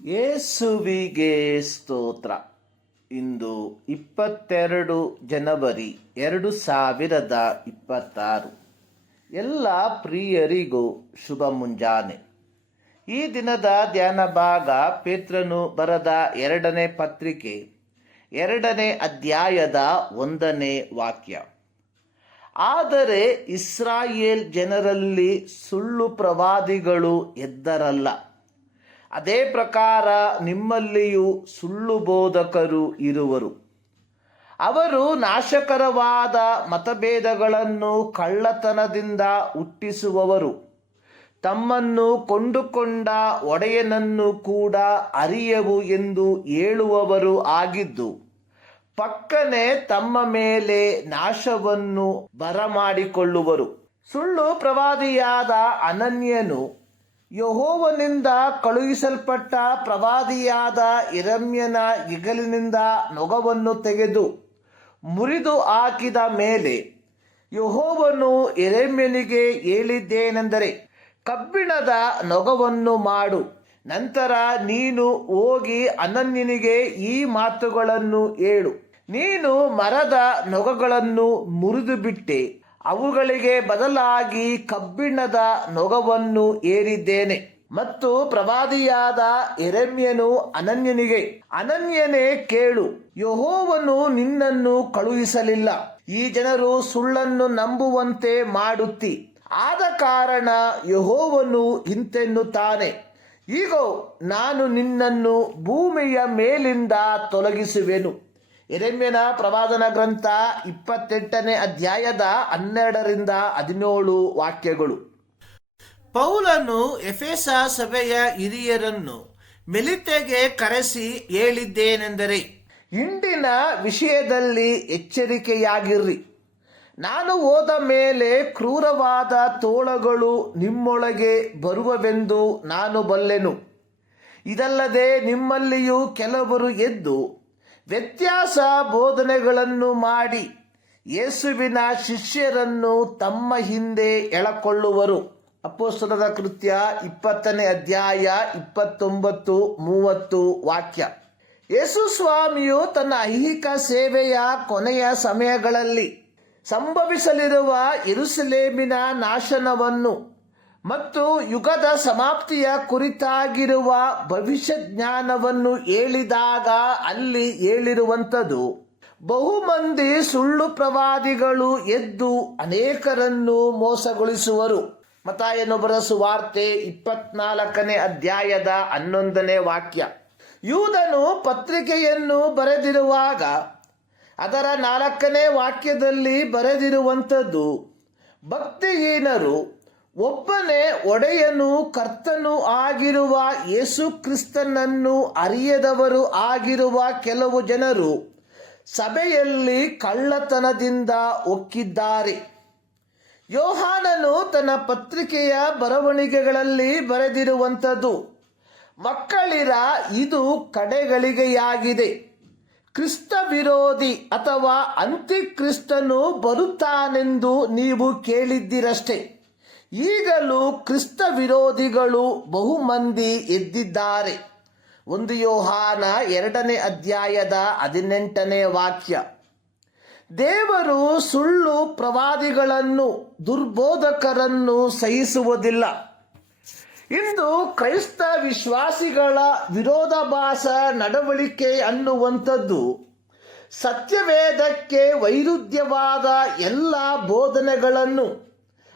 ಯೇಸುವಿಗೆ ಸ್ತೋತ್ರ. ಇಂದು 22 ಜನವರಿ 2026. ಎಲ್ಲ ಪ್ರಿಯರಿಗೂ ಶುಭ ಮುಂಜಾನೆ. ಈ ದಿನದ ಧ್ಯಾನ ಭಾಗ ಪೇತ್ರನು ಬರೆದ 2ನೇ ಪತ್ರಿಕೆ 2ನೇ ಅಧ್ಯಾಯದ 1ನೇ ವಾಕ್ಯ. ಆದರೆ ಇಸ್ರಾಯೇಲ್ ಜನರಲ್ಲಿ ಸುಳ್ಳು ಪ್ರವಾದಿಗಳು ಎದ್ದರಲ್ಲ. ಅದೇ ಪ್ರಕಾರ ನಿಮ್ಮಲ್ಲಿಯೂ ಸುಳ್ಳು ಬೋಧಕರು ಇರುವರು. ಅವರು ನಾಶಕರವಾದ ಮತಭೇದಗಳನ್ನು ಕಳ್ಳತನದಿಂದ ಹುಟ್ಟಿಸುವವರು, ತಮ್ಮನ್ನು ಕೊಂಡುಕೊಂಡ ಒಡೆಯನನ್ನು ಕೂಡ ಅರಿಯವು ಎಂದು ಹೇಳುವವರು ಆಗಿದ್ದು, ಪಕ್ಕನೆ ತಮ್ಮ ಮೇಲೆ ನಾಶವನ್ನು ಬರಮಾಡಿಕೊಳ್ಳುವರು. ಸುಳ್ಳು ಪ್ರವಾದಿಯಾದ ಅನನ್ಯನು ಯೆಹೋವನಿಂದ ಕಳುಹಿಸಲ್ಪಟ್ಟ ಪ್ರವಾದಿಯಾದ ಯೆರೆಮೀಯನ ಹೆಗಲಿನಿಂದ ನೊಗವನ್ನು ತೆಗೆದು ಮುರಿದು ಹಾಕಿದ ಮೇಲೆ ಯೆಹೋವನು ಯೆರೆಮೀಯನಿಗೆ ಹೇಳಿದ್ದೇನೆಂದರೆ, ಕಬ್ಬಿಣದ ನೊಗವನ್ನು ಮಾಡು. ನಂತರ ನೀನು ಹೋಗಿ ಅನನ್ಯನಿಗೆ ಈ ಮಾತುಗಳನ್ನು ಹೇಳು. ನೀನು ಮರದ ನೊಗಗಳನ್ನು ಮುರಿದು ಬಿಟ್ಟೆ, ಅವುಗಳಿಗೆ ಬದಲಾಗಿ ಕಬ್ಬಿಣದ ನೊಗವನ್ನು ಏರಿದ್ದೇನೆ. ಮತ್ತು ಪ್ರವಾದಿಯಾದ ಯೆರೆಮೀಯನು ಅನನ್ಯನಿಗೆ, ಅನನ್ಯನೇ ಕೇಳು, ಯೆಹೋವನು ನಿನ್ನನ್ನು ಕಳುಹಿಸಲಿಲ್ಲ. ಈ ಜನರು ಸುಳ್ಳನ್ನು ನಂಬುವಂತೆ ಮಾಡುತ್ತಿ. ಆದ ಕಾರಣ ಯೆಹೋವನು ಇಂತೆನ್ನುತ್ತಾನೆ, ಈಗೋ ನಾನು ನಿನ್ನನ್ನು ಭೂಮಿಯ ಮೇಲಿಂದ ತೊಲಗಿಸುವೆನು. ಯೆರೆಮೀಯನ ಪ್ರವಾದನ ಗ್ರಂಥ 28ನೇ ಅಧ್ಯಾಯದ 12-17 ವಾಕ್ಯಗಳು. ಪೌಲನು ಎಫೆಸ ಸಭೆಯ ಹಿರಿಯರನ್ನು ಮೆಲಿತೆಗೆ ಕರೆಸಿ ಹೇಳಿದ್ದೇನೆಂದರೆ, ಹಿಂಡಿನ ವಿಷಯದಲ್ಲಿ ಎಚ್ಚರಿಕೆಯಾಗಿರ್ರಿ. ನಾನು ಹೋದ ಮೇಲೆ ಕ್ರೂರವಾದ ತೋಳಗಳು ನಿಮ್ಮೊಳಗೆ ಬರುವವೆಂದು ನಾನು ಬಲ್ಲೆನು. ಇದಲ್ಲದೆ ನಿಮ್ಮಲ್ಲಿಯೂ ಕೆಲವರು ಎದ್ದು ವ್ಯತ್ಯಾಸ ಬೋಧನೆಗಳನ್ನು ಮಾಡಿ ಯೇಸುವಿನ ಶಿಷ್ಯರನ್ನು ತಮ್ಮ ಹಿಂದೆ ಎಳಕೊಳ್ಳುವರು. ಅಪೊಸ್ತಲರ ಕೃತ್ಯ 20ನೇ ಅಧ್ಯಾಯ 29-30 ವಾಕ್ಯ. ಯೇಸು ಸ್ವಾಮಿಯು ತನ್ನ ಐಹಿಕ ಸೇವೆಯ ಕೊನೆಯ ಸಮಯಗಳಲ್ಲಿ ಸಂಭವಿಸಲಿರುವ ಯೆರೂಸಲೇಮಿನ ನಾಶನವನ್ನು ಮತ್ತು ಯುಗದ ಸಮಾಪ್ತಿಯ ಕುರಿತಾಗಿರುವ ಭವಿಷ್ಯ ಜ್ಞಾನವನ್ನು ಹೇಳಿದಾಗ ಅಲ್ಲಿ ಹೇಳಿರುವಂಥದ್ದು, ಬಹುಮಂದಿ ಸುಳ್ಳು ಪ್ರವಾದಿಗಳು ಎದ್ದು ಅನೇಕರನ್ನು ಮೋಸಗೊಳಿಸುವರು. ಮತ್ತಾಯನು ಬರೆದ ಸುವಾರ್ತೆ 24ನೇ ಅಧ್ಯಾಯದ 11ನೇ ವಾಕ್ಯ. ಯೂದನು ಪತ್ರಿಕೆಯನ್ನು ಬರೆದಿರುವಾಗ ಅದರ 4ನೇ ವಾಕ್ಯದಲ್ಲಿ ಬರೆದಿರುವಂಥದ್ದು, ಭಕ್ತಿಹೀನರು ಒಬ್ಬನೇ ಒಡೆಯನು ಕರ್ತನೂ ಆಗಿರುವ ಯೇಸು ಕ್ರಿಸ್ತನನ್ನು ಅರಿಯದವರು ಆಗಿರುವ ಕೆಲವು ಜನರು ಸಭೆಯಲ್ಲಿ ಕಳ್ಳತನದಿಂದ ಒಕ್ಕಿದ್ದಾರೆ. ಯೋಹಾನನು ತನ್ನ ಪತ್ರಿಕೆಯ ಬರವಣಿಗೆಗಳಲ್ಲಿ ಬರೆದಿರುವಂಥದ್ದು, ಮಕ್ಕಳಿರ, ಇದು ಕಡೆಗಳಿಗೆಯಾಗಿದೆ. ಕ್ರಿಸ್ತ ವಿರೋಧಿ ಅಥವಾ ಅಂತಿಕ್ರಿಸ್ತನು ಬರುತ್ತಾನೆಂದು ನೀವು ಕೇಳಿದ್ದಿರಷ್ಟೇ. ಈಗಲೂ ಕ್ರಿಸ್ತ ವಿರೋಧಿಗಳು ಬಹುಮಂದಿ ಎದ್ದಿದ್ದಾರೆ. 1 ಯೋಹಾನ 2ನೇ ಅಧ್ಯಾಯದ 18ನೇ ವಾಕ್ಯ. ದೇವರು ಸುಳ್ಳು ಪ್ರವಾದಿಗಳನ್ನು, ದುರ್ಬೋಧಕರನ್ನು ಸಹಿಸುವುದಿಲ್ಲ. ಇಂದು ಕ್ರೈಸ್ತ ವಿಶ್ವಾಸಿಗಳ ವಿರೋಧಾಭಾಸ ನಡವಳಿಕೆ ಅನ್ನುವಂಥದ್ದು ಸತ್ಯವೇದಕ್ಕೆ ವೈರುಧ್ಯವಾದ ಎಲ್ಲ ಬೋಧನೆಗಳನ್ನು,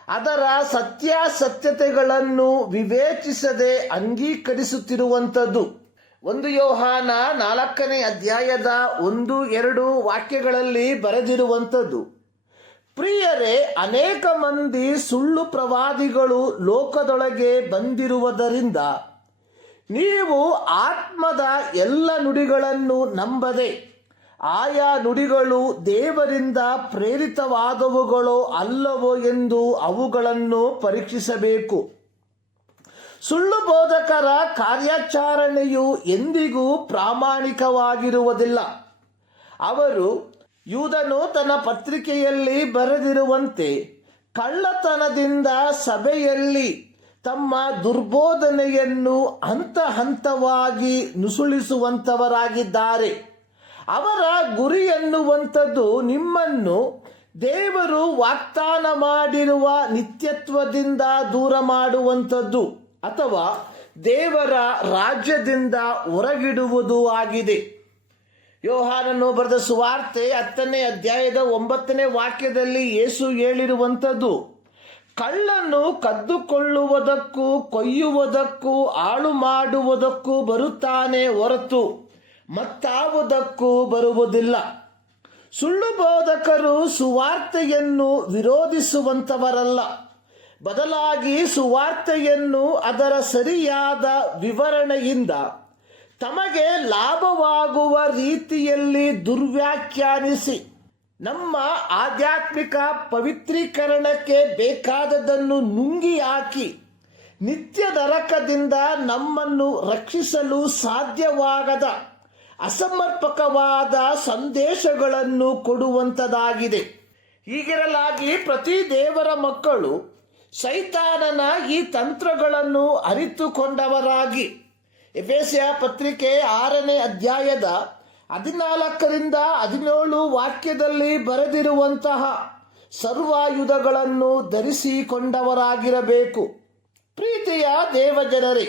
ಅದರ ಸತ್ಯಾಸತ್ಯತೆಗಳನ್ನು ವಿವೇಚಿಸದೆ ಅಂಗೀಕರಿಸುತ್ತಿರುವಂಥದ್ದು. 1 ಯೋಹಾನ 4ನೇ ಅಧ್ಯಾಯದ 1-2 ವಾಕ್ಯಗಳಲ್ಲಿ ಬರೆದಿರುವಂಥದ್ದು, ಪ್ರಿಯರೇ, ಅನೇಕ ಮಂದಿ ಸುಳ್ಳು ಪ್ರವಾದಿಗಳು ಲೋಕದೊಳಗೆ ಬಂದಿರುವುದರಿಂದ ನೀವು ಆತ್ಮದ ಎಲ್ಲ ನುಡಿಗಳನ್ನು ನಂಬದೆ ಆಯಾ ನುಡಿಗಳು ದೇವರಿಂದ ಪ್ರೇರಿತವಾದವುಗಳೋ ಅಲ್ಲವೋ ಎಂದು ಅವುಗಳನ್ನು ಪರೀಕ್ಷಿಸಬೇಕು. ಸುಳ್ಳು ಬೋಧಕರ ಕಾರ್ಯಾಚರಣೆಯು ಎಂದಿಗೂ ಪ್ರಾಮಾಣಿಕವಾಗಿರುವುದಿಲ್ಲ. ಅವರು ಯೂದನು ತನ್ನ ಪತ್ರಿಕೆಯಲ್ಲಿ ಬರೆದಿರುವಂತೆ ಕಳ್ಳತನದಿಂದ ಸಭೆಯಲ್ಲಿ ತಮ್ಮ ದುರ್ಬೋಧನೆಯನ್ನು ಹಂತ ಹಂತವಾಗಿ ನುಸುಳಿಸುವಂಥವರಾಗಿದ್ದಾರೆ. ಅವರ ಗುರಿ ಎನ್ನುವಂಥದ್ದು ನಿಮ್ಮನ್ನು ದೇವರು ವಾಗ್ದಾನ ಮಾಡಿರುವ ನಿತ್ಯತ್ವದಿಂದ ದೂರ ಮಾಡುವಂಥದ್ದು ಅಥವಾ ದೇವರ ರಾಜ್ಯದಿಂದ ಹೊರಗಿಡುವುದು ಆಗಿದೆ. ಯೋಹಾನನು ಬರೆದ ಸುವಾರ್ತೆ 10ನೇ ಅಧ್ಯಾಯದ 9ನೇ ವಾಕ್ಯದಲ್ಲಿ ಯೇಸು ಹೇಳಿರುವಂಥದ್ದು, ಕಳ್ಳನು ಕದ್ದುಕೊಳ್ಳುವುದಕ್ಕೂ ಕೊಯ್ಯುವುದಕ್ಕೂ ಹಾಳು ಮಾಡುವುದಕ್ಕೂ ಬರುತ್ತಾನೆ ಹೊರತು ಮತ್ತಾವುದಕ್ಕೂ ಬರುವುದಿಲ್ಲ. ಸುಳ್ಳು ಬೋಧಕರು ಸುವಾರ್ತೆಯನ್ನು ವಿರೋಧಿಸುವಂಥವರಲ್ಲ, ಬದಲಾಗಿ ಸುವಾರ್ತೆಯನ್ನು ಅದರ ಸರಿಯಾದ ವಿವರಣೆಯಿಂದ ತಮಗೆ ಲಾಭವಾಗುವ ರೀತಿಯಲ್ಲಿ ದುರ್ವ್ಯಾಖ್ಯಾನಿಸಿ ನಮ್ಮ ಆಧ್ಯಾತ್ಮಿಕ ಪವಿತ್ರೀಕರಣಕ್ಕೆ ಬೇಕಾದದನ್ನು ನುಂಗಿ ಹಾಕಿ ನಿತ್ಯ ನರಕದಿಂದ ನಮ್ಮನ್ನು ರಕ್ಷಿಸಲು ಸಾಧ್ಯವಾಗದ ಅಸಮರ್ಪಕವಾದ ಸಂದೇಶಗಳನ್ನು ಕೊಡುವಂಥದ್ದಾಗಿದೆ. ಹೀಗಿರಲಾಗಿ ಪ್ರತಿ ದೇವರ ಮಕ್ಕಳು ಸೈತಾನನ ಈ ತಂತ್ರಗಳನ್ನು ಅರಿತುಕೊಂಡವರಾಗಿ ಎಫೆಸ್ಯ ಪತ್ರಿಕೆ 6ನೇ ಅಧ್ಯಾಯದ 14ರಿಂದ 17 ವಾಕ್ಯದಲ್ಲಿ ಬರೆದಿರುವಂತಹ ಸರ್ವಾಯುಧಗಳನ್ನು ಧರಿಸಿಕೊಂಡವರಾಗಿರಬೇಕು. ಪ್ರೀತಿಯ ದೇವಜನರೇ,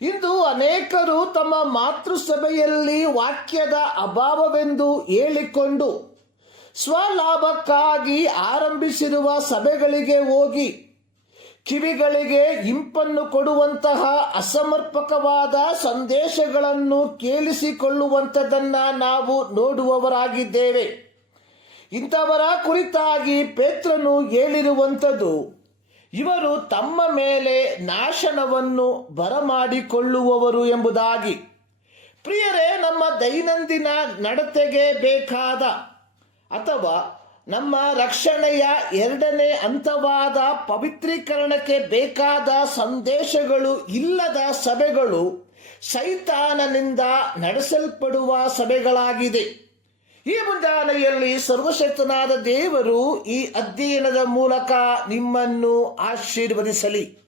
ಇಂದು ಅನೇಕರು ತಮ್ಮ ಮಾತೃಸಭೆಯಲ್ಲಿ ವಾಕ್ಯದ ಅಭಾವವೆಂದು ಹೇಳಿಕೊಂಡು ಸ್ವಲಾಭಕ್ಕಾಗಿ ಆರಂಭಿಸಿರುವ ಸಭೆಗಳಿಗೆ ಹೋಗಿ ಕಿವಿಗಳಿಗೆ ಇಂಪನ್ನು ಕೊಡುವಂತಹ ಅಸಮರ್ಪಕವಾದ ಸಂದೇಶಗಳನ್ನು ಕೇಳಿಸಿಕೊಳ್ಳುವಂಥದ್ದನ್ನು ನಾವು ನೋಡುವವರಾಗಿದ್ದೇವೆ. ಇಂಥವರ ಕುರಿತಾಗಿ ಪೇತ್ರನು ಹೇಳಿರುವಂಥದ್ದು, ಇವರು ತಮ್ಮ ಮೇಲೆ ನಾಶನವನ್ನು ಬರಮಾಡಿಕೊಳ್ಳುವವರು ಎಂಬುದಾಗಿ. ಪ್ರಿಯರೇ, ನಮ್ಮ ದೈನಂದಿನ ನಡತೆಗೆ ಬೇಕಾದ ಅಥವಾ ನಮ್ಮ ರಕ್ಷಣೆಯ 2ನೇ ಹಂತವಾದ ಪವಿತ್ರೀಕರಣಕ್ಕೆ ಬೇಕಾದ ಸಂದೇಶಗಳು ಇಲ್ಲದ ಸಭೆಗಳು ಸೈತಾನನಿಂದ ನಡೆಸಲ್ಪಡುವ ಸಭೆಗಳಾಗಿದೆ. ಈ ಮುಂಜಾನೆಯಲ್ಲಿ ಸರ್ವಶಕ್ತನಾದ ದೇವರು ಈ ಅಧ್ಯಯನದ ಮೂಲಕ ನಿಮ್ಮನ್ನು ಆಶೀರ್ವದಿಸಲಿ.